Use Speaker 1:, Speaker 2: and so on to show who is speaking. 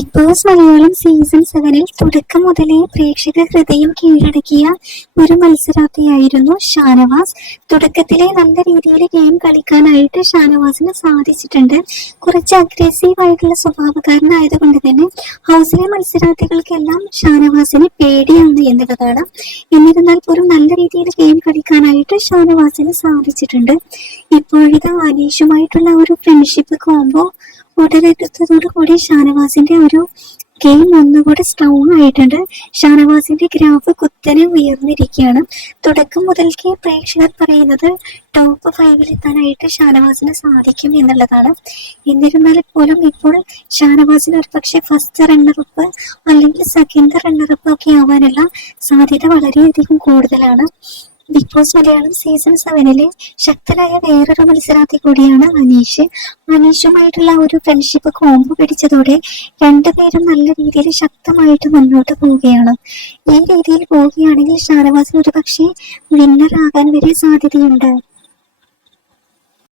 Speaker 1: Big Boss Malayalam season സെവനിൽ തുടക്കം മുതലേ പ്രേക്ഷക ഹൃദയം കീഴടക്കിയ ഒരു മത്സരാർത്ഥിയായിരുന്നു ഷാനവാസ്. തുടക്കത്തിലെ നല്ല രീതിയിൽ ഗെയിം കളിക്കാനായിട്ട് ഷാനവാസിന് സാധിച്ചിട്ടുണ്ട്. കുറച്ച് അഗ്രസീവ് ആയിട്ടുള്ള സ്വഭാവക്കാരനായതുകൊണ്ട് തന്നെ ഹൗസിലെ മത്സരാർത്ഥികൾക്കെല്ലാം ഷാനവാസിന് പേടിയാണ് എന്നുള്ളതാണ്. എന്നിരുന്നാൽ പോലും നല്ല രീതിയിൽ ഗെയിം കളിക്കാനായിട്ട് ഷാനവാസിന് സാധിച്ചിട്ടുണ്ട്. ഇപ്പോഴത്തെ അനീഷുമായിട്ടുള്ള ഒരു ഫ്രണ്ട്ഷിപ്പ് കോംബോ ഉടലെടുത്തതോടുകൂടി ഷാനവാസിന്റെ ഒരു ഗെയിം ഒന്നുകൂടെ സ്ട്രോങ് ആയിട്ടുണ്ട്. ഷാനവാസിന്റെ ഗ്രാഫ് കുത്തനെ ഉയർന്നിരിക്കുകയാണ്. തുടക്കം മുതൽക്കേ പ്രേക്ഷകർ പറയുന്നത് ടോപ്പ് ഫൈവിൽ എത്താനായിട്ട് ഷാനവാസിന് സാധിക്കും എന്നുള്ളതാണ്. എന്നിരുന്നാൽ പോലും ഇപ്പോൾ ഷാനവാസിന് ഒരു പക്ഷേ ഫസ്റ്റ് റണ്ണറപ്പ് അല്ലെങ്കിൽ സെക്കൻഡ് റണ്ണറപ്പ് ഒക്കെ ആവാനുള്ള സാധ്യത വളരെയധികം കൂടുതലാണ്. ബിഗ് ബോസ് മലയാളം സീസൺ സെവനിലെ ശക്തനായ വേറൊരു മത്സരാർത്ഥി കൂടിയാണ് അനീഷ്. അനീഷുമായിട്ടുള്ള ഒരു ഫ്രണ്ട്ഷിപ്പ് കോമ്പ് പിടിച്ചതോടെ രണ്ടുപേരും നല്ല രീതിയിൽ ശക്തമായിട്ട് മുന്നോട്ട് പോവുകയാണ്. ഈ രീതിയിൽ പോവുകയാണെങ്കിൽ ഷാനവാസിന് ഒരു പക്ഷേ വിന്നർ ആകാൻ വരെ സാധ്യതയുണ്ട്.